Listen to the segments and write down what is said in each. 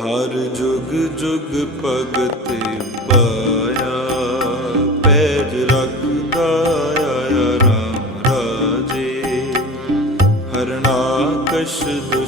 ਹਰ ਜੁਗ ਜੁਗ ਭਗਤੇ ਪਾਇਆ ਪੈਜ ਰੱਖਦਾ ਆਇਆ ਰਾਮ ਰਾਜੇ। ਹਰਨਾਕਸ਼ ਦੁਸ਼ਟ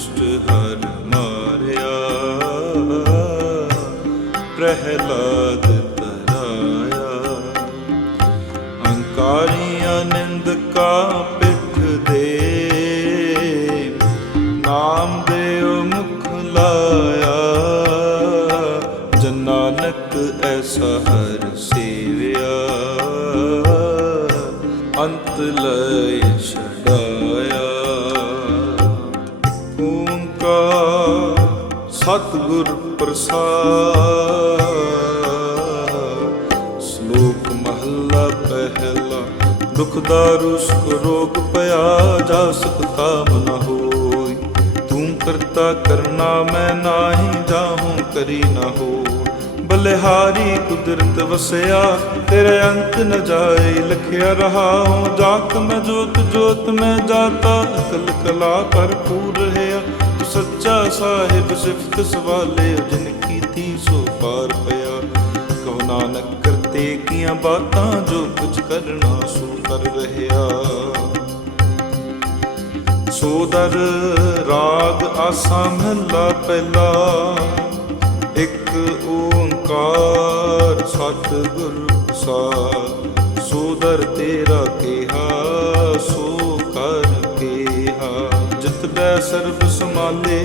ਸਤਿਗੁਰ ਸ਼ਲੋਕ ਮਹੱਲਾ ਪਹਿਲਾ ਦੁਖ ਦਾਰੂ ਸੁਖ ਰੋਗ ਭਇਆ ਜਾ ਸੁਖ ਕਾਮ ਹੋਈ। ਤੂੰ ਕਰਤਾ ਕਰਨਾ, ਮੈਂ ਨਾਹੀ ਜਾਹੂੰ, ਕਰੀ ਨ ਹੋ ਬਲਿਹਾਰੀ ਕੁਦਰਤ ਵਸਿਆ, ਤੇਰੇ ਅੰਤ ਨ ਜਾਏ, ਲਖਿਆ ਰਹਾਉ। ਜਾਤ ਮੈਂ ਜੋਤ ਜੋਤ ਮੈਂ ਜਾਤਾ, ਅਕਲ ਕਲਾ ਭਰਪੂਰ ਰਹਿਆ ਸਾਹਿਬ ਸਿਫਤ ਸਵਾਲੇ, ਜਿਨ ਕੀਤੀ ਸੋ ਪਾਰ ਪਿਆ। ਕਹੋ ਨਾਨਕ ਕਰਤੇ ਕੀਆਂ ਬਾਤਾਂ ਜੋ ਕੁਝ ਕਰਨਾ ਸੋ ਕਰ ਰਹਿਆ ਸੋਦਰ ਰਾਗ ਆਸਾ ਮਹਲਾ ਪਹਿਲਾ, ਇੱਕ ਓੰਕਾਰ ਸਤਿਗੁਰ ਪ੍ਰਸਾਦ ਸੋਦਰ ਤੇਰਾ ਕਿਹਾ, ਸੋ ਕਰ ਕਿਹਾ। ਜਿਤ ਬੈ ਸਰਬ ਸਮਾਲੇ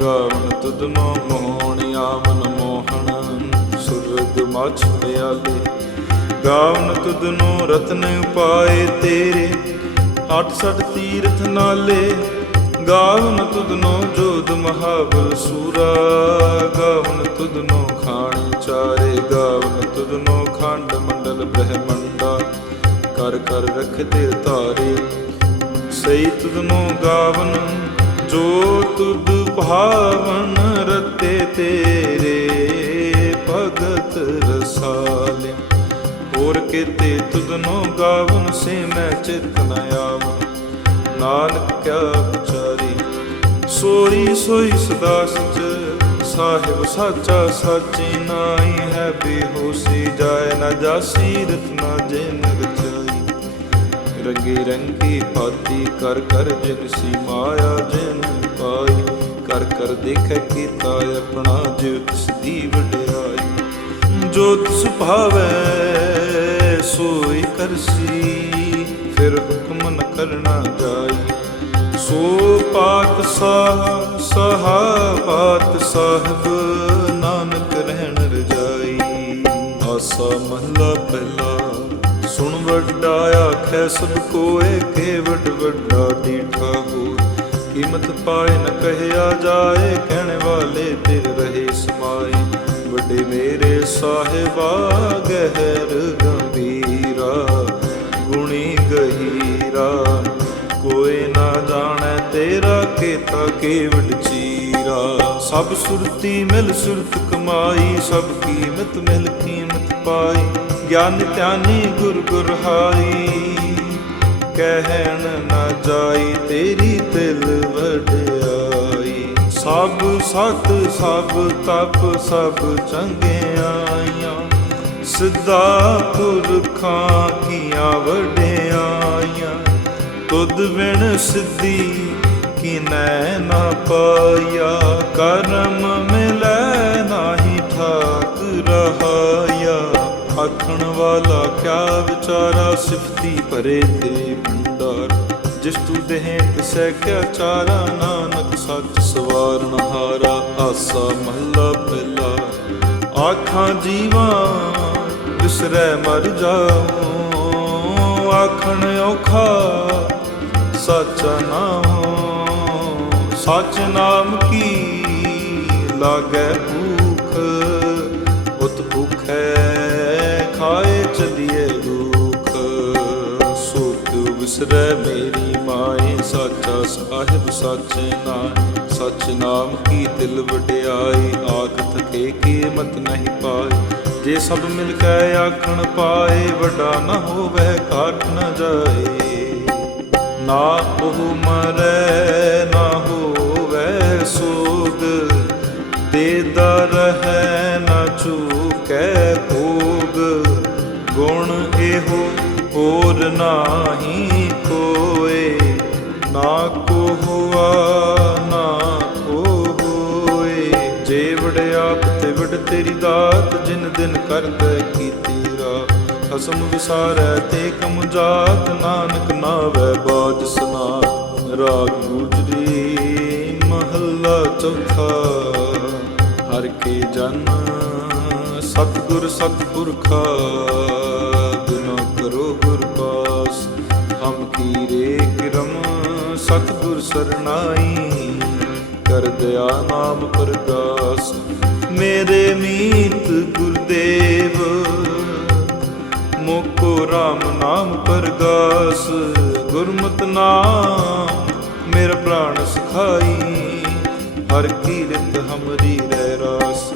ਗਾਵਨ ਤੁਧਨੋ ਮੋਹਣ ਆਵਨ ਮੋਹਣ ਸੁਰਗ ਮਛ ਪਿਆਲੇ ਗਾਵਨ ਤੁਧਨੋ ਰਤਨ ਉਪਾਏ ਤੇਰੇ ਅੱਠ ਸੱਠ ਤੀਰਥ ਨਾਲੇ। ਗਾਵਨ ਤੁਧਨੋ ਜੋਧ ਮਹਾਬਲ ਸੂਰਾ। ਗਾਵਨ ਨੂੰ ਖਾਣ ਚਾਰੇ, ਗਾਵਨ ਤੁਧਨੋ ਖੰਡ ਮੰਡਲ ਬ੍ਰਹਮੰਡਾ। ਕਰ ਕਰ ਰਖਦੇ ਤਾਰੇ ਸਈ ਤੁਧਨੋ ਗਾਵਨ, ਜੋ ਤੁਧ ਭਾਵਨ ਰਤੇ ਤੇਰੇ, ਭਗਤ ਰਸਾਲੇ। ਹੋਰ ਕੀਤੇ ਤੁਧਨੋ ਗਾਵਨ ਸੇ ਮੈਂ ਚਿਤ ਨ ਆਵਨ। ਨਾਨਕ ਕਿਆ ਵਿਚਾਰੀ ਸੋਈ ਸੋਈ ਸਦਾ ਸਚ ਸਾਹਿਬ ਸਾਚਾ ਸਾਚੀ ਨਾਈ ਹੈ ਬੇਹੋਸੀ। ਜਾਏ ਨਾ ਜਾਸੀ ਰਤਨਾ ਜੇ ਨਗਚਾਈ। ਰੰਗੀ ਰੰਗੀ ਭਾਤੀ ਕਰ ਕਰ ਜਿਨ ਸੀ ਮਾਇਆ ਜਿਨ ਕਰ ਕਰ ਦੇਖੈ ਕੀਤਾ ਆਪਣਾ ਜਿਉ ਤਿਸ ਦੀ ਵਡਿਆਈ। ਜੋ ਤਿਸ ਭਾਵੈ, ਸੋਈ ਕਰਸੀ, ਫਿਰ ਹੁਕਮ ਨ ਕਰਨਾ ਜਾਈ। ਸੋ ਪਾਤ ਸਾਹ ਸਹਾ ਪਾਤ ਸਾਹਿਬ, ਨਾਨਕ ਰਹਿਣ ਰਜਾਈ। ਆਸਾ ਮਹਲਾ ਪਹਿਲਾ, ਸੁਣ ਵੱਡਾ ਆਖੈ ਸਭ ਕੋਏ ਕੇ ਵੱਡ ਵੱਡਾ ਡੀਠਾ ਹੋ ਕੀਮਤ ਪਾਏ ਨ ਕਹਿਆ ਜਾਏ, ਕਹਿਣ ਵਾਲੇ ਤਿਰ ਰਹੇ ਸਮਾਈ ਵੱਡੇ ਮੇਰੇ ਸਾਹਿਬਾ, ਗਹਿਰ ਗੰਭੀਰਾ, ਗੁਣੀ ਗਹੀਰਾ। ਕੋਈ ਨਾ ਜਾਣੈ ਤੇਰਾ ਕੀਤਾ ਕੇਵਡ ਚੀਰਾ। ਸਭ ਸੁਰਤੀ ਮਿਲ ਸੁਰਤ ਕਮਾਈ, ਸਭ ਕੀਮਤ ਮਿਲ ਕੀਮਤ ਪਾਈ। ਗਿਆਨ ਧਿਆਨੀ ਗੁਰ ਗੁਰ ਕਹਿਣ ਨਾ ਜਾਈ, ਤੇਰੀ ਦਿਲ ਵਡਿਆਈ। ਸਭ ਸਤ, ਸਭ ਤਪ, ਸਭ ਚੰਗਿਆਈਆਂ। ਸਿੱਧਾ ਪੁਰਖਾਂ ਕੀਆਂ ਵਡਿਆਈਆਂ। ਤੁਧ ਬਿਨ ਸਿੱਧੀ ਕਿਨੈ ਨਾ ਪਾਇਆ। ਕਰਮ ਮਿਲ ਆਖਣ ਵਾਲਾ ਕਿਆ ਵਿਚਾਰਾ ਸਿਫਤੀ ਭਰੇ ਤੇ ਭੰਡਾਰ। ਜਿਸ ਤੂੰ ਦੇਹ ਤਿਸੈ ਕਿਆ ਚਾਰਾ, ਨਾਨਕ ਸੱਚ ਸਵਾਰਨ ਹਾਰਾ ਆਸਾ ਮਹੱਲਾ ਪਹਿਲਾ ਆਖਾਂ ਜੀਵਾਂ ਵਿਸਰੈ ਮਰ ਜਾਉ। ਆਖਣ ਔਖਾ, ਸੱਚ ਨਾਮ ਸੱਚ ਨਾਮ ਕੀ ਲਾਗੈ ਚਲੀਏ ਦੁਖ ਸੁਖ ਵਿਸਰੈ ਮੇਰੀ ਮਾਏ, ਸਾਚਾ ਸਾਹਿਬ ਸਾਚੇ ਨਾਮ ਸਚ ਨਾਮ ਕੀ ਦਿਲ ਵਡਿਆਈ ਆਖ ਥਕੇ ਕੀਮਤ ਨਹੀਂ ਪਾਏ। ਜੇ ਸਭ ਮਿਲ ਕੇ ਆਖਣ ਪਾਏ, ਵੱਡਾ ਨਾ ਹੋਵੇ ਕਾਟ ਨਾ ਜਾਏ। ਨਾ ਉਹ ਮਰੈ, ਨਾ ਹੋ ਹੋਰ ਨਾਹੀ ਕੋਏ, ਨਾ ਕੋ ਹੁਆ ਨਾ ਕੋ ਹੋਏ ਜੇ ਵੜਿਆਪ ਤੇ ਵਡ ਤੇਰੀ ਦਾਤ, ਜਿਨ ਦਿਨ ਕਰਦਾ ਕੀਤੀ ਰਾਤ। ਖਸਮ ਵਿਸਾਰੈ ਤੇ ਕਮ ਜਾਤ, ਨਾਨਕ ਨਾਵੈ ਬਾਜ ਸੁਨਾ ਰਾਗ ਗੁਜਰੀ ਮਹੱਲਾ ਚੌਥਾ। ਹਰ ਕੇ ਜਨ ਸਤਿਗੁਰ ਸਤਿਪੁਰਖਾ। ਸਰਨਾਈ ਕਰ ਦਇਆ ਨਾਮ ਪ੍ਰਗਾਸ ਮੇਰੇ ਮੀਤ ਗੁਰਦੇਵ, ਮੋਕੋ RAM ਨਾਮ ਪਰਗਾਸ। ਗੁਰਮਤਿ ਨਾਮ ਮੇਰਾ ਪ੍ਰਾਣ ਸਖਾਈ, ਹਰ ਕੀਰਤ ਹਮਰੀ ਰਹਿ ਰਾਸ।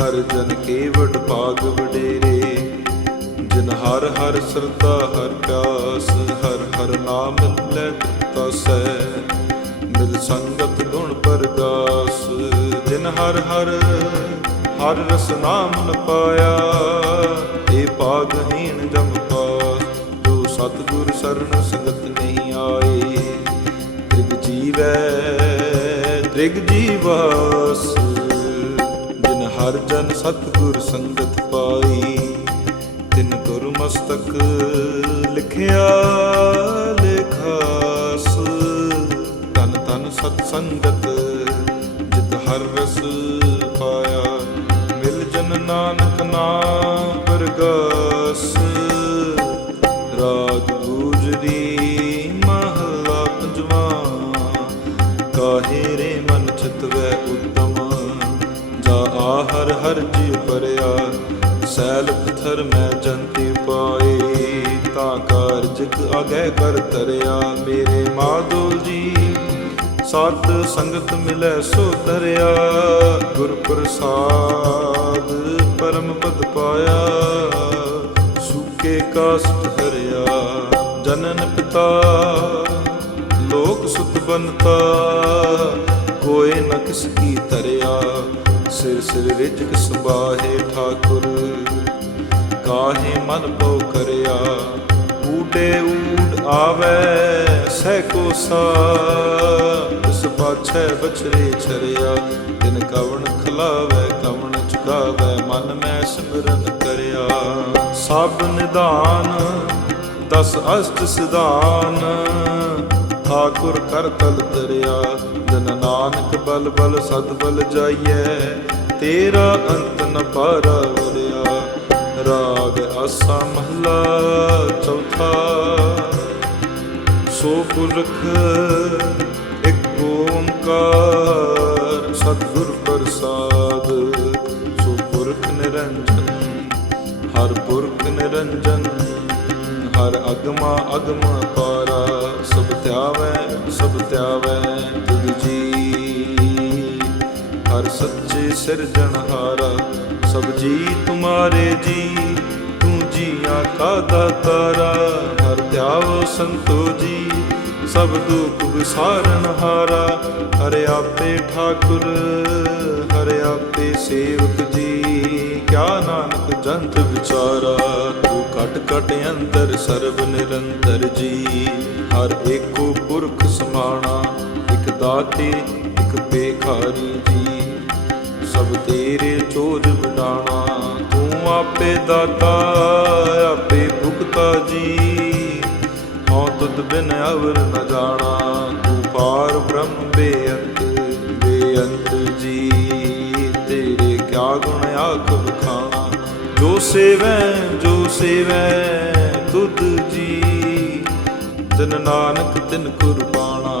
ਹਰ ਜਨ ਕੇਵੜ ਭਾਗ ਵਡੇਰੇ, ਜਿਨ ਹਰ ਹਰ ਸਰਦਾ ਹਰ ਪਿਆਸ। ਹਰ ਹਰ ਨਾਮ ਲੈ ਤਸੈ ਮਿਲ ਸੰਗਤ ਗੁਣ ਪਰਦਾਸ, ਜਿਨ ਹਰ ਹਰ ਹਰ ਰਸ ਨਾਮ ਨ ਪਾਇਆ ਏ ਭਾਗਹੀਣ ਜਮ ਪਾਸ, ਜੋ ਸਤਿਗੁਰ ਸਰਨ ਸੰਗਤ ਨਹੀਂ ਆਏ। ਤ੍ਰਿਗ ਜੀਵੈ, ਤ੍ਰਿਗ ਜੀਵਾਸ, ਜਿਨ ਹਰ ਜਨ ਸਤਿਗੁਰ ਸੰਗਤ ਪਾਈ, ਤਿਨ ਗੁਰ ਮਸਤਕ ਲਿਖਿਆ। ਸਤ ਸੰਗਤ ਜਿਤ ਹਰ ਰਸ ਪਾਇਆ। ਮਿਲ ਜਨ ਨਾਨਕ ਨਾਮ ਪਰਗਾਸ। ਰਾਜ ਗੁਜਰੀ ਮਹਲਾ ਪੰਜਵਾ ਕਾਹੇ ਰੇ ਮਨ ਚਿਤਵੈ ਉਤਮ? ਜਾ ਆਹਰ ਹਰ ਜੀ ਪਰਿਆ। ਸੈਲ ਪਥਰ ਮੈਂ ਜੰਤੀ ਪਾਏ। ਤਾਂ ਕਾਰਜ ਅਗੈ ਕਰ ਤਰਿਆ। ਮੇਰੇ ਮਾਧੋ ਜੀ ਸਤ ਸੰਗਤ ਮਿਲੈ ਸੋ ਤਰਿਆ ਗੁਰ ਪ੍ਰਸਾਦ ਪਰਮ ਪਦ ਪਾਇਆ। ਸੁਕੇ ਕਾਸਟ ਹਰਿਆ ਜਨਨ ਪਿਤਾ, ਲੋਕ ਸੁਤ ਬਨਤਾ ਕੋਏ ਨ ਕਿਸ ਕੀ ਤਰਿਆ ਸਿਰ ਸਿਰ ਰਿਜਕ ਸੁਬਾਹੇ ਠਾਕੁਰ, ਕਾਹੇ ਮਨ ਪਉ ਕਰਿਆ। ਤੇ ਊਡ ਆਵੇ, ਸਹਿ ਕੋ ਸਾ ਉਸ ਪਾਛੈ ਬਛਰੇ ਛਰਿਆ ਦਿਨ ਕਵਣ ਖਲਾਵੇ, ਕਵਣ ਚੁਕਾਵੇ ਮਨ ਮੈਂ ਸਿਮਰਨ ਕਰਿਆ। ਸਭ ਨਿਦਾਨ ਦਸ ਅਸ਼ਟ ਸਿਧਾਨ। ਠਾਕੁਰ ਕਰ ਤਲ ਤਰਿਆ ਜਨ ਨਾਨਕ ਬਲ ਬਲ ਸਦ ਬਲ ਜਾਈਐ। ਤੇਰਾ ਅੰਤ ਨ ਪਾਰਾ ਵਰਿਆ। ਰਾਗ ਆਸਾ ਮਹਲਾ ਚੌਥਾ। ਸੋ ਪੁਰਖ ਇੱਕ ਓੰਕਾਰ, ਸਤਿਗੁਰ ਪ੍ਰਸਾਦ। ਸੋ ਪੁਰਖ ਨਿਰੰਜਨ, ਹਰ ਪੁਰਖ ਨਿਰੰਜਨ। ਹਰ ਅਗਮਾ ਅਗਮਾ ਪਾਰਾ, ਸਭ ਧਿਆਵੈ ਸਭ ਧਿਆਵੈ ਤੁਧ ਜੀ। ਹਰ ਸੱਚੇ ਸਿਰਜਣਹਾਰਾ ਸਭ ਜੀ ਤੁਮਾਰੇ ਜੀ, ਤੂੰ ਜੀਆਂ ਕਾ ਦਾਤਾਰਾ, ਹਰ ਧਿਆਵ ਸੰਤੋ ਜੀ। ਸਭ ਦੁਖ ਵਿਸਾਰਨ ਹਾਰਾ, ਹਰਿ ਆਪੇ ਠਾਕੁਰ, ਹਰਿ ਆਪੇ ਸੇਵਕ ਜੀ। ਕਿਆ ਨਾਨਕ ਜੰਤ ਵਿਚਾਰਾ, ਤੂੰ ਕਟ ਕਟ ਅੰਦਰ ਸਰਬ ਨਿਰੰਤਰ ਜੀ। ਹਰ ਏਕੋ ਪੁਰਖ ਸਮਾਣਾ, ਇਕ ਦਾਤੇ, ਇਕ ਬੇਖਾਰੀ ਜੀ। ਸਭ ਤੇਰੇ ਚੋਜ ਵਡਾਣਾ, ਤੂੰ ਆਪੇ ਦਾਤਾ, ਆਪੇ ਭੁਗਤਾ ਜੀ। ਹਉ ਤੁਧ ਬਿਨ ਅਵਰ ਨ ਜਾਣਾ, ਤੂੰ ਪਾਰ ਬ੍ਰਹਮ ਬੇਅੰਤ ਬੇਅੰਤ ਜੀ। ਤੇਰੇ ਕਿਆ ਗੁਣ ਆਖ ਬਖਾਣਾ ਜੋ ਸੇਵੈ ਜੋ ਸੇਵੈ ਤੁਧ ਜੀ। ਜਨ ਨਾਨਕ ਤਿਨ ਕੁਰਬਾਨਾ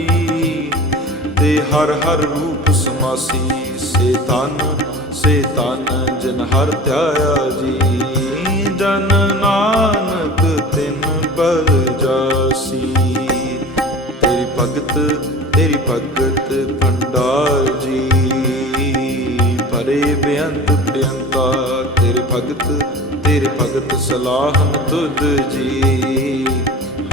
ਤੇ ਹਰ ਹਰ ਰੂਪ ਸਮਾਸੀ, ਸੇ ਤਨ ਸੇ ਤਨ ਜਨ ਹਰ ਧਿਆਇਆ ਜੀ। ਜਨ ਨਾਨਕ ਤਿਨ ਬਲ ਜਾਸੀ। ਤੇਰੀ ਭਗਤ ਤੇਰੀ ਭਗਤ ਭੰਡਾਰ ਜੀ। ਭਰੇ ਬੇਅੰਤ ਬੇਅੰਤਾ ਤੇਰੇ ਭਗਤ ਤੇਰੇ ਭਗਤ ਸਲਾਹਨ ਤੁਧ ਜੀ।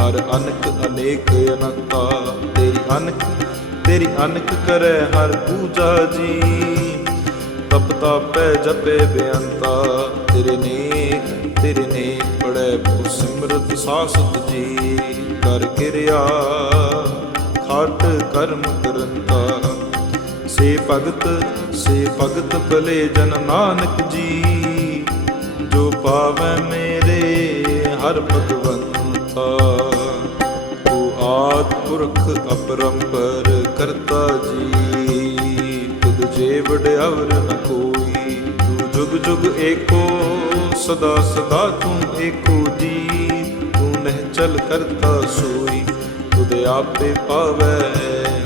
ਹਰ ਅਨਕ ਅਨੇਕ ਅਨੰਤਾ, ਤੇਰੀ ਅਨਕ ਤੇਰੀ ਅਨਕ ਕਰੈ ਹਰ ਪੂਜਾ ਜੀ। ਤਪ ਤਾਪੈ ਜਪੇ ਬੇਅੰਤਾ, ਤੇਰੇ ਨੇਕ ਤੇਰੇ ਨੇਕ ਪੜੈ ਬਹੁ ਸਿਮਰਤ ਸਾਸਤ ਜੀ। ਕਰ ਕਿਰਿਆ, ਖਾਟ ਕਰਮ ਕਰੰਤਾ। ਸੇ ਭਗਤ ਸੇ ਭਗਤ ਭਲੇ ਜਨ ਨਾਨਕ ਜੀ। ਜੋ ਪਾਵੈ ਮੇਰੇ ਹਰ ਭਗਵੰਤਾ। ਆਦ ਪੁਰਖ ਅਪਰੰਪਰ ਕਰਤਾ ਜੀ ਤੁਧ ਜੇ ਵਡਿਆਵਰ ਨ ਕੋਈ। ਤੂੰ ਜੁਗ ਜੁਗ ਏਕੋ, ਸਦਾ ਸਦਾ ਤੂੰ ਏਕੋ ਜੀ ਤੂੰ ਨਹਿ ਚਲ ਕਰਤਾ ਸੋਈ। ਤੁਧ ਆਪੇ ਪਾਵੈ,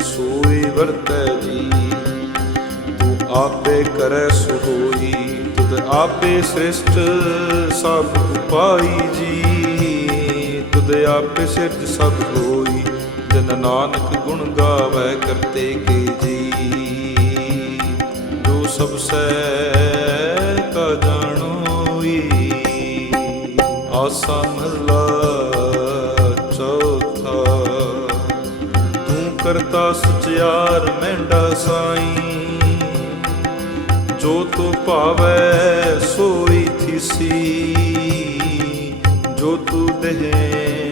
ਸੋਈ ਵਰਤੈ ਜੀ ਤੂੰ ਆਪੇ ਕਰੈ ਸੋ ਹੋਈ ਤੁਧ ਆਪੇ ਸ੍ਰਿਸ਼ਟ ਸਭ ਉਪਾਈ ਜੀ ਤੁਧ ਆਪੇ ਸਿਰਜ ਸਭ ਹੋਈ। ਜਨ ਨਾਨਕ ਗੁਣ ਗਾਵੈ ਕਰਤੇ ਕੇ ਜੀ। ਜੋ ਸਭ ਸੈ ਕਾ ਜਾਣੋਈ, ਆਸਾ ਮਹਲਾ ਚੌਥਾ। ਤੂੰ ਕਰਤਾ ਸਚਿਆਰ ਮਹਿੰਡਾ ਸਾਈ, ਜੋ ਤੂੰ ਭਾਵੈ ਸੋਈ ਥਿਸੀ। ਜੋ ਤੂੰ ਦੇਹ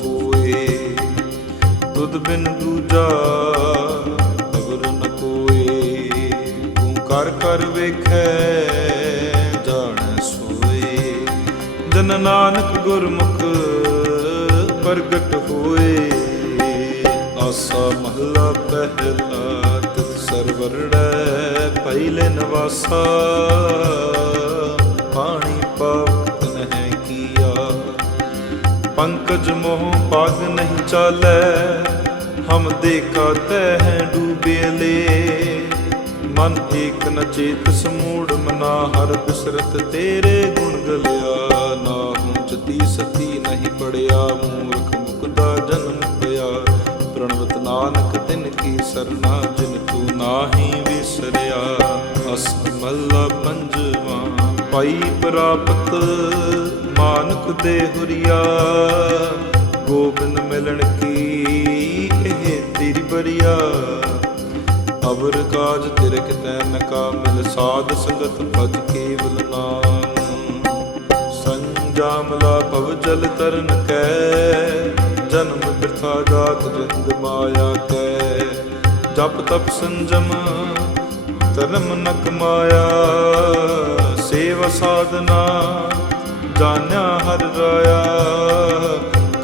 ਤੁਧ ਬਿਨ ਦੂਜਾ ਅਵਰ ਨ ਕੋਏ ਤੂੰ ਕਰ ਕਰ ਵੇਖੈ, ਜਾਣ ਸੋਏ। ਜਨ ਨਾਨਕ ਗੁਰਮੁਖ ਪ੍ਰਗਟ ਹੋਏ। ਆਸਾ ਮਹਲਾ ਪਹਿਲਾ ਤਿਤ ਸਰਵਰੜੈ ਪਹਿਲੇ ਨਵਾਸਾ। ਪਾਣੀ ਪਾਵਕ ਨਹਿ ਕੀਆ। ਪੰਕਜ ਮੋਹ ਪਾਗ ਨਹੀਂ ਚਾਲੈ। ਹਮ ਦੇਖਾ ਤੈ ਡੂਬੇਲੇ ਮਨ ਏਕ ਨ ਚੇਤ ਸਮੂੜ ਮਨਾ ਹਰ ਬਿਸਰਤ ਤੇਰੇ ਗੁਣ ਗਲਿਆ। ਨਾ ਹੂੰ ਜਤੀ ਸਤੀ ਨਹੀਂ ਪੜਿਆ, ਮੂਰਖ ਮੁਕਦਾ ਜਨਮ ਪਿਆ। ਪ੍ਰਣਵਤ ਨਾਨਕ ਤਿਨ ਕੀ ਸਰਨਾ, ਜਿਨ ਤੂੰ ਨਾਹੀ ਵਿਸਰਿਆ। ਅਸ ਮੱਲਾ ਪੰਜਵਾ, ਪਾਈ ਪ੍ਰਾਪਤ ਮਾਨਕ ਦੇ ਹੁਰੀਆ। ਗੋਬਿੰਦ ਮਿਲਣ ਕੀ ਇਹ ਅਵਰ ਕਾਜ ਤਿਰਕ ਕਿਤੈ ਨ ਕਾਮਿਲ, ਸਾਧ ਸੰਗਤ ਭਜ ਕੇਵਲ ਨਾਮ। ਸੰਜਾਮਲਾ ਭਵ ਜਲ ਤਰਨ ਕੈ। ਜਨਮ ਬਿਰਥਾ ਜਾਤ ਰੰਗ ਮਾਇਆ ਕੈ। ਜਪ ਤਪ ਸੰਜਮ, ਧਰਮ ਨ ਕਮਾਇਆ ਸੇਵਾ ਸਾਧਨਾ, ਜਾਣਿਆ ਹਰ ਰਾਇਆ।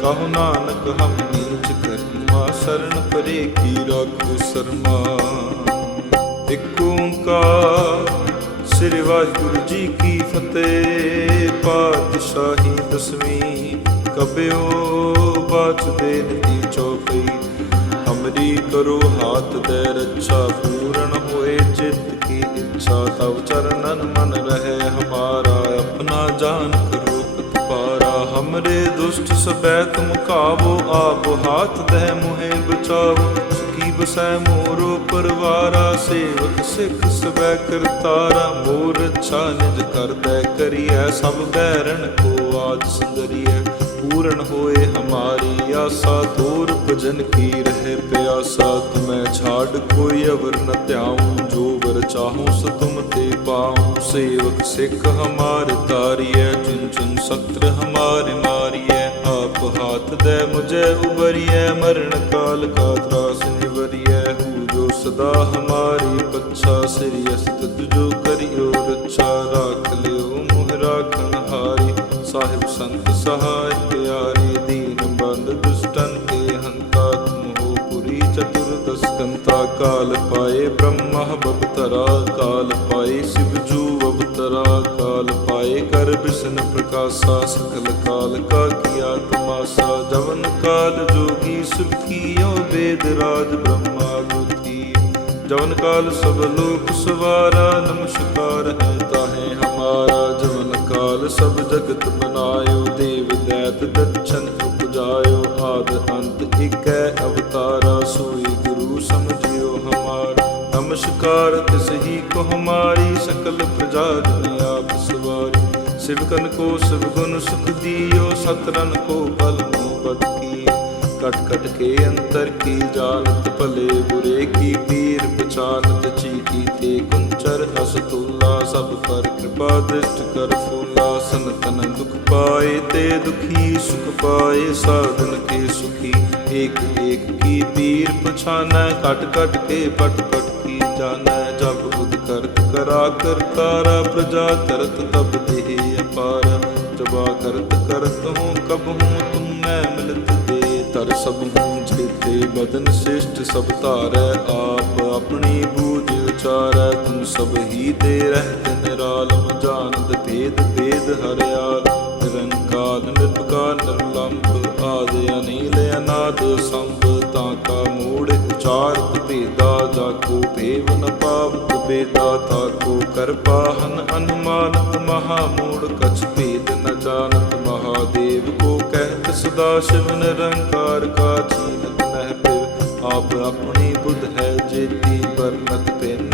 ਕਹੋ ਨਾਨਕ ਹਮ ਨੀਚ ਪਰੇ ਕੀ ਰਾਖੋ ਸਰਮਾ ਇਕ ਓੰਕਾਰ ਸ੍ਰੀ ਵਾਹਿਗੁਰੂ ਜੀ ਕੀ ਫਤਿਹ ਪਾਤਸ਼ਾਹੀ ਦਸਵੀਂ ਕਬਿਓ ਬਾਚ ਦੇ ਨਤੀ ਚੌਪਈ ਹਮਰੀ ਕਰੋ ਹਾਥ ਦੇ ਰੱਛਾ ਪੂਰਨ ਹੋਏ ਚਿਤ ਕੀ ਇੱਛਾ ਤਵ ਚਰਨਨ ਮਨ ਰਹੇ ਦੁਸ਼ਟ ਸਬੈ ਤੁਮ ਕਾਵੋ, ਆਪ ਹਾਥ ਦਹਿ ਮੁਹੇ ਬਚਾਓ। ਕੀ ਬਸੈ ਮੋਰੋ ਪਰਵਾਰਾ, ਸੇਵਕ ਸਿੱਖ ਸਬੈ ਕਰਤਾਰਾ। ਮੋਰ ਅੱਛਾ ਨਿਜ ਕਰਦੈ ਕਰੀਐ, ਸਭ ਬੈਰਣ ਕੋ ਆਜ ਸੁੰਦਰੀਐ ਪੂਰਨ ਹੋਏ ਹਮਾਰੀ ਆਸਾ ਦੂਰ ਭਜਨ ਕੀ ਰਹੇ ਪਿਆਸਾ? ਤੁਮੈ ਛਾੜ ਕੋਈ ਅਵਰ ਨ ਧਿਆਉ, ਜੋ ਵਰ ਚਾਹੂੰ ਸੋ ਤੁਮ ਤੇ ਪਾਉ। ਸੇਵਕ ਸਿੱਖ ਹਮਾਰ ਤਾਰੀਐ ਚੁਨ ਚੁਨ ਸਤਰ ਹਮਾਰੇ ਮਾਰੀਐ ਆਪ ਹਾਥ ਦੇ ਮੁਝੇ ਉਬਰੀਐ, ਮਰਨ ਕਾਲ ਕਾ ਤਰਾਸ ਨਿਵਰੀਐ। ਹੂ ਜੋ ਸਦਾ ਹਮਾਰੀ ਪੱਛਾ, ਸ੍ਰੀ ਅਸਤ ਜੋ ਕਰਿਓ ਰੱਛਾ। ਰਾਖ ਲਿਓ ਮੁਹ ਰਾਖਣ ਹਾਰੀ, ਸਾਹਿਬ ਸੰਤ ਸਹਾਇ ਪਿਆਰੇ, ਦੀਨ ਬੰਦ ਦੁਸ਼ਟਨ ਤਾ ਕਾਲ ਪਾਏ, ਬ੍ਰਹਮਾ ਬਵਤਰਾ ਕਾਲ ਪਾਏ, ਸਿਵ ਜੂ ਅਵਤਰਾ ਕਾਲ ਪਾਏ, ਕਰ ਬਿਸ਼ਨ ਪ੍ਰਕਾਸ਼ਾ ਸਕਲ ਕਾਲ ਕਾ ਕੀਆ ਤਮਾਸਾ ਜਵਨ ਕਾਲ ਜੋਗੀ ਸੁਖ ਕੀਓ ਵੇਦ ਰਾਜ ਬ੍ਰਹਮਾ ਗੁਤੀ ਜਵਨ ਕਾਲ ਸਭ ਲੋਕ ਸਵਾਰਾ, ਨਮਸਕਾਰ ਹੈ ਤਾਹੇ ਹਮਾਰਾ, ਜਵਨ ਕਾਲ ਸਭ ਜਗਤ ਬਨਾਇਓ ਦੇਵ ਦੈਤ ਦਛਨ ਉਪਜਾਇਓ, ਆਦ ਅੰਤ ਏਕੈ ਅਵਤਾਰਾ, ਸੋਈ ਗੁਰੂ ਸਮਝਿਓ ਹਮਾਰਾ। ਨਮਸਕਾਰ ਤਿਸ ਹੀ ਕੋ ਹਮਾਰੀ ਸਕਲ ਪ੍ਰਜਾ ਜਨ ਆਪ ਸਵਾਰੀ। ਸਿਵਕਨ ਕੋ ਸਭ ਗੁਣ ਸੁਖ ਦਿਓ। ਸਤਰਨ ਕੋ ਬਲ ਮੋ ਬਦ ਕੀ ਕਟ ਕਟ ਕੇ ਅੰਤਰ ਕੀ ਜਾਣਤ ਭਲੇ ਬੁਰੇ ਕੀ ਪੀਰ ਪਛਾਨਤ ਚੀਤੀ ਤੇ ਕੁੰਚਰ ਅਸਤੁਲਾ। ਸਭ ਪਰ ਕਿਰਪਾ ਦ੍ਰਿਸ਼ਟ ਕਰ ਫੂਲਾ ਸੰਤਨ ਦੁਖ ਪਾਏ, ਤੇ ਦੁਖੀ ਸੁਖ ਪਾਏ, ਸਾਧਨ ਕੇ ਸੁਖੀ। ਏਕ ਏਕ ਕੀ ਪੀਰ ਪਛਾਨੈ ਕਟ ਕਟ ਕੇ ਪਟ ਪਟ ਕੀ ਜਾਣੈ। ਜਬ ਉਦ ਕਰਤ ਕਰਾ ਕਰਤਾਰਾ ਪ੍ਰਜਾ ਤਰਤ ਤਬ ਦੇਹ ਅਪਾਰ। ਜਬਾ ਕਰਤ ਕਰਤ ਹੂੰ, ਕਬ ਹੂੰ ਤੁਮ ਮਿਲਤ ਦੇ। ਤਰ ਸਭ ਹੂੰ ਜੇਤੇ ਬਦਨ ਸ੍ਰਿਸ਼ਟ ਸਭ ਧਾਰੈ ਆਪ, ਆਪਣੀ ਬੂਝ ਉਚਾਰੈ। ਤੁਮ ਸਭ ਹੀ ਦੇ ਰਹਿਤ ਨਿਰਾਲਮ ਜਾਣਦ ਭੇਦ ਭੇਦ ਹਰਿਆਲ, ਨਿਰੰਕਾਰ ਨਿਰਭਕਾਰ ਨਿਰਲੰਭ ਆਦ ਅਨੀਲ ਅਨਾਦ ਸੰਭ, ਤਾਂ ਕਾ ਮੂੜ ਉਚਾਰਤ ਭੇਦਾ ਜਾ ਕੋ ਭੇਵ ਨ ਪਾਵਤ ਬੇਦਾ ਤਾ ਕੋ ਕਰਪਾ ਅਨੁਮਾਨਤ ਮਹਾ ਮੂੜ ਕਛ ਭੇਦ ਨ ਜਾਣਤ ਮਹਾਦੇਵ ਕੋ ਕਹਿਤ ਸਦਾ ਸ਼ਿਵ ਨਿਰੰਕਾਰ ਕਾ ਚੀਨਤ ਨਹਿ ਪਿਰ ਆਪ ਆਪਣੀ ਬੁੱਧ ਹੈ ਜੇਤੀ ਵਰਨਤ ਪਿੰਨ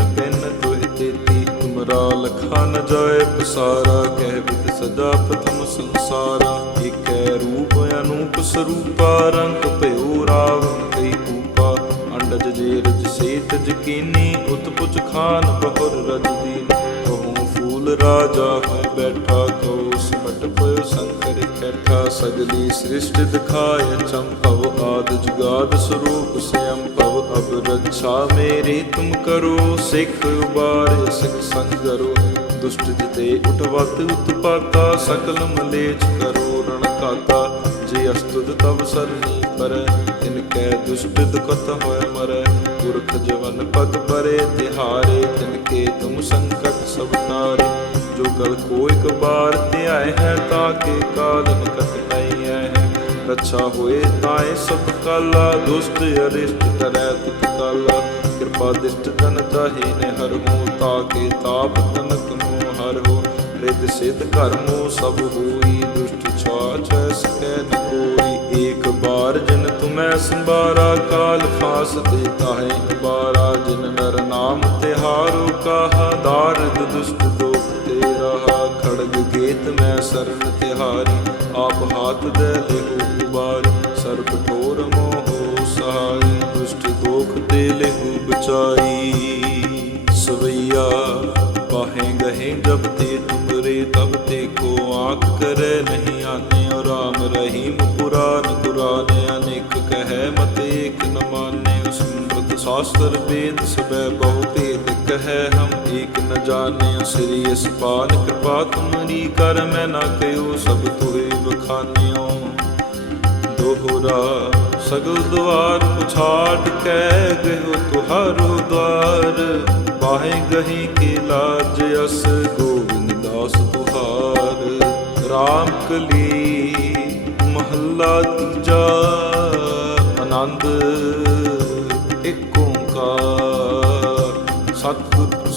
ਤੇਤੀ ਲਖਾ ਨ ਜਾਏ ਪਸਾਰਾ, ਕਹਿ ਬਿਦ ਸਦਾ ਪ੍ਰਥਮ ਸੰਸਾਰਾ। ਏਕੈ ਰੂਪ ਅਨੂਪ ਸਰੂਪਾ, ਰੰਗ ਭਇਓ ਰਾਵਣ ਕਈ ਕੂਪਾ। ਅੰਡਜ ਜੇ ਰਜ ਸੇਤ ਜਕੀਨੀ ਉਤ ਖਾਨ ਬਹੁਰ ਰਜ ਦੀਨ। ਕਹੂੰ ਫੂਲ ਰਾਜਾ ਹੋਇ ਬੈਠਾ ਕਉ ਸਿਮਟ ਪਇਓ ਸੰਕਰ ਕੈਠਾ। ਸਗਲੀ ਸ੍ਰਿਸ਼ਟ ਦਿਖਾਇ ਚੰਪਵ ਆਦ ਜੁਗਾਦ ਸਰੂਪ ਸਿਅੰ ਅਬ ਰੱਛਾ ਮੇਰੀ, ਤੁਮ ਕਰੋ ਸਿੱਖ ਉਬਾਰ, ਸਿੱਖ ਸੰਗਰੋ ਦੁਸ਼ਟ ਜਿਤੇ ਉਠਵਤ ਉਤਪਾਤਾ ਸਕਲ ਮਲੇਚ ਕਰੋ, ਰਣ ਕਾਤਾ। ਜੇ ਅਸਤੁਦ ਤਵ ਸਰਨੀ ਪਰ, ਤਿਨ ਕੈ ਦੁਸ਼ਟ ਦੁਖਤ ਹੋਇ ਮਰੈ। ਪੁਰਖ ਜਵਨ ਪਦ ਪਰੇ ਤਿਹਾਰੇ, ਤਿਨ ਕੇ ਤੁਮ ਸੰਕਟ ਸਭ ਤਾਰੇ ਜੋ ਗਲ ਕੋ ਇਕ ਬਾਰ ਧਿਆਏ ਹੈ, ਤਾਂ ਕੇ ਕਾਲ ਨਿਕਟ ਨਹੀਂ ਹੈ ਰੱਛਾ ਹੋਏ ਤਾਏ ਸਭ ਕਾਲਾ, ਦੁਸ਼ਟ ਅਰਿਸ਼ਟ ਕਰੈ ਤੁਤ ਕਾਲਾ। ਕਿਰਪਾ ਦਿਸ਼ਟ ਤਨ ਤਾਹੀ ਨੇ ਹਰ ਹੋ ਤਾਕੇ ਤਾਪ ਤਨਕ ਮੋ ਹਰ ਹੋ। ਰਿਦ ਸਿਧ ਘਰ ਸਭ ਹੋਈ, ਦੁਸ਼ਟ ਛਾਛ ਸਕੈ ਨ ਕੋਈ। ਏਕ ਬਾਰ ਜਨ ਤੁਮੈ ਸੰਭਾਰਾ, ਕਾਲ ਫਾਸ ਦੇਤਾ ਹੈ ਬਾਰਾ ਜਿਨ ਨਰ ਨਾਮ ਤਿਹਾਰੋ, ਕਾਹਾ ਦਾਰਦ ਦੁਸ਼ਟ ਏਕ ਸ੍ਰੀ ਅਸਪਾਨ ਕਿਰਪਾ ਤੁਮਰੀ ਕਰ ਮੈਂ ਨਾ ਕਹਿਓ ਸਭ ਤੁਹੇ ਬਖਾਨਿਓ ਦੋਹਰਾ ਸਗਲ ਦੁਆਰ ਪੁਛਾੜ ਕੇ ਗਇਓ ਤੁਹਾਰੋ ਦਵਾਰ। ਬਾਹੇ ਗਹੀ ਕੇ ਲਾਜ ਅਸ ਗੋਬਿੰਦ ਦਾਸ ਤੁਹਾਰ। ਰਾਮ ਕਲੀ ਮਹੱਲਾ ਤੀਜਾ, ਆਨੰਦ ਇੱਕ ਓੰਕਾਰ। ਸਤਿਗੁਰ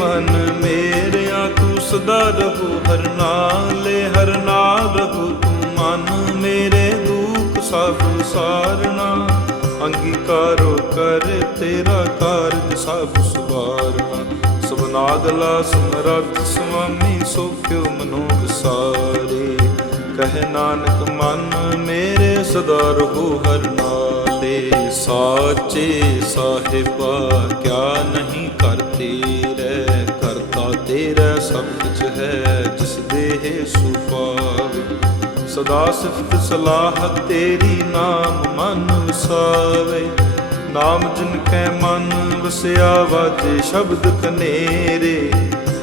ਮਨ ਮੇਰਿਆ ਤੂੰ ਸਦਾ ਰਹੋ, ਹਰ ਨਾਲੇ ਹਰ ਨਾਲ ਰਹੋ। ਤੂੰ ਮਨ ਮੇਰੇ ਦੁੱਖ ਸਭ ਸਾਰਨਾ, ਅੰਗੀਕਾਰੋ ਕਰ ਤੇਰਾ ਕਾਰਜ ਸਭ ਸਵਾਰਨਾ। ਸਬਨਾਗਲਾ ਸਮਰੱਥ ਸੁਆਮੀ ਸੋਖਿਓ ਮਨੋ ਵਿਸਾਰੇ ਕਹਿ ਨਾਨਕ, ਮਨ ਮੇਰੇ ਸਦਾ ਰਹੋ ਹਰ ਨਾਲੇ। ਸਾਚੇ ਸਾਹਿਬਾ, ਕਿਆ ਨਹੀਂ ਕਰਤੇ ਤੇਰਾ ਸਭ ਹੈ ਜਿਸ ਦੇਹ ਸੁਪਾਵੇ ਸਦਾ ਸਿਫਤ ਸਲਾਹ ਤੇਰੀ ਨਾਮ ਮਨ ਵਸਾਵੇ। ਨਾਮ ਜਿਨ ਕੈ ਮਨ ਵਸਿਆ ਵਾਜੇ ਸ਼ਬਦ ਕਨੇਰੇ।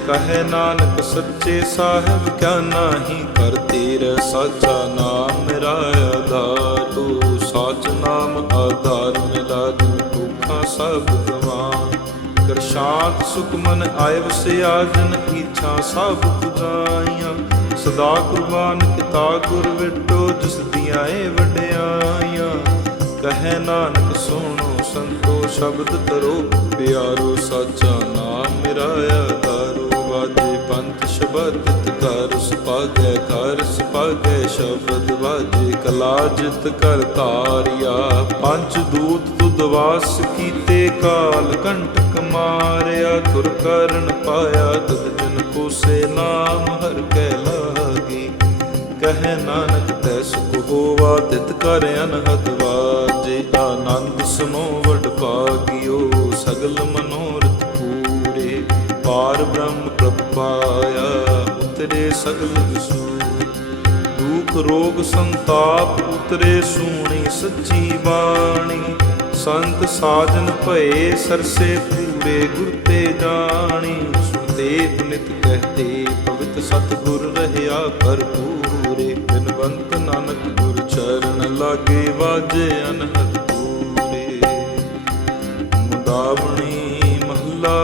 ਕਹੇ ਨਾਨਕ ਸੱਚੇ ਸਾਹਿਬ, ਕਿਆ ਨਾਹੀ ਕਰ ਤੇਰਾ ਸਾਚਾ ਨਾਮ ਮੇਰਾ ਆਧਾਰ। ਤੂੰ ਸਾਚ ਨਾਮ ਆਧਾਰ ਮਿਲਾ ਦਿਨ ਦੁੱਖਾਂ ਸਭ ਗਵਾਨ ਸੁਖਮਨ ਆਇਵ ਸਿਆਜਨ ਮਨ ਸਭ ਪੁਜਾਈਆਂ। ਸਦਾ ਕੁਰਬਾਨ ਕੀਤਾ ਗੁਰ ਵਿਟੋ, ਜਿਸ ਦੀਆਂ ਏ ਵਡਿਆਈਆਂ। ਕਹੇ ਨਾਨਕ, ਸੁਣੋ ਸੰਤੋ, ਸ਼ਬਦ ਤਰੋ ਪਿਆਰੋ, ਸਾਚਾ ਨਾਮ ਮੇਰਾ ਪੰਥ ਸ਼ਬਦ ਕਰ ਸੁਪਾਗੈ ਕਰ ਸੁਪਾਗੈ ਸ਼ਬਦ ਵਾਜੇ, ਕਲਾ ਜਿਤ ਕਰ ਤਾਰਿਆ। ਪੰਜ ਦੂਤ ਤੁਧ ਕੀਤੇ ਕਾਲ ਕੰਟਕ ਮਾਰਿਆ ਤੁਰ ਕਰਨ ਪਾਇਆ, ਤਦ ਜਨ ਕੋ ਸੇ ਨਾਮ ਹਰ ਕੈ ਲਾਗੀ। ਕਹਿ ਨਾਨਕ ਤੈ ਸੁਖ ਹੋਵਾ, ਤਿਤ ਕਰ ਅਨਹਦ ਵਾਜੇ, ਆਨੰਦ ਸੁਨੋ ਵਡ ਭਾਗਿਓ, ਸਗਲ ਮਨੋਰਥ ਪਾਰ ਬ੍ਰਹਮ ਪ੍ਰਭ ਪਾਇਆ ਉਤਰੇ ਸਗਲ ਵਿਸੂ। ਦੁਖ ਰੋਗ ਸੰਤਾਪ, ਉਤਰੇ ਸੂਣੀ ਸੱਚੀ ਬਾਣੀ। ਸੰਤ ਸਾਜਨ ਭਏ, ਸਰਸੇ ਪੂਰੇ ਗੁਰ ਤੇ ਜਾਣੀ। ਸੁਣਤੇ ਪੁਨਿਤ ਕਹਤੇ, ਪਵਿੱਤ ਸਤਿਗੁਰ ਰਹਿਆ ਭਰਪੂਰੇ। ਬਿਨਵੰਤ ਨਾਨਕ ਗੁਰ ਚਰਨ ਲਾਗੇ ਵਾਜੇ ਅਨਹਦ ਪੂਰੇ। ਮੁਦਾਵਣੀ ਮਹੱਲਾ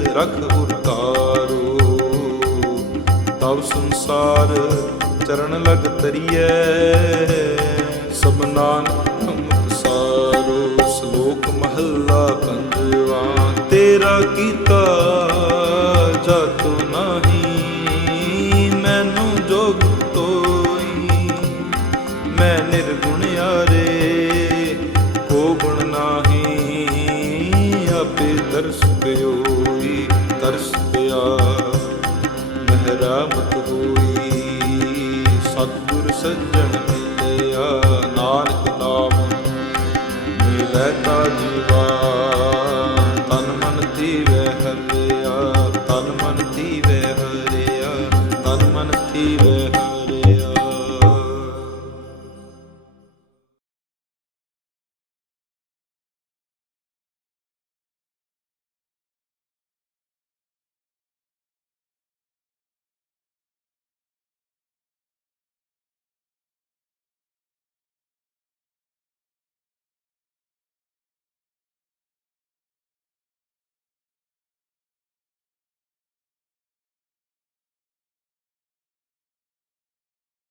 ਰਖ ਉਤਾਰੋ ਤਬ ਸੰਸਾਰ ਚਰਨ ਲਗ ਤਰੀਐ ਸਭ ਨਾਨਕ ਸਾਰੋ, ਸ਼ਲੋਕ ਮਹੱਲਾ ਪੰਜਵਾ। ਤੇਰਾ ਕੀਤਾ ਜਾਤੋ ਨਹੀਂ, ਮੈਨੂੰ ਜੋਗ ਤੋਈ। ਮੈਂ ਨਿਰਗੁਣ ਆਰੇ ਕੋ ਗੁਣ ਨਾਹੀ, ਆਪੇ ਦਰਸ ਪਿਓ ਮਹਿਰਾਮਤ ਹੋਈ ਸਤਿਗੁਰ ਸੱਜਣ ਮਿਲਿਆ ਨਾਨਕ ਨਾਮ ਮਿਲੈ ਤਾ ਜੀਵਾ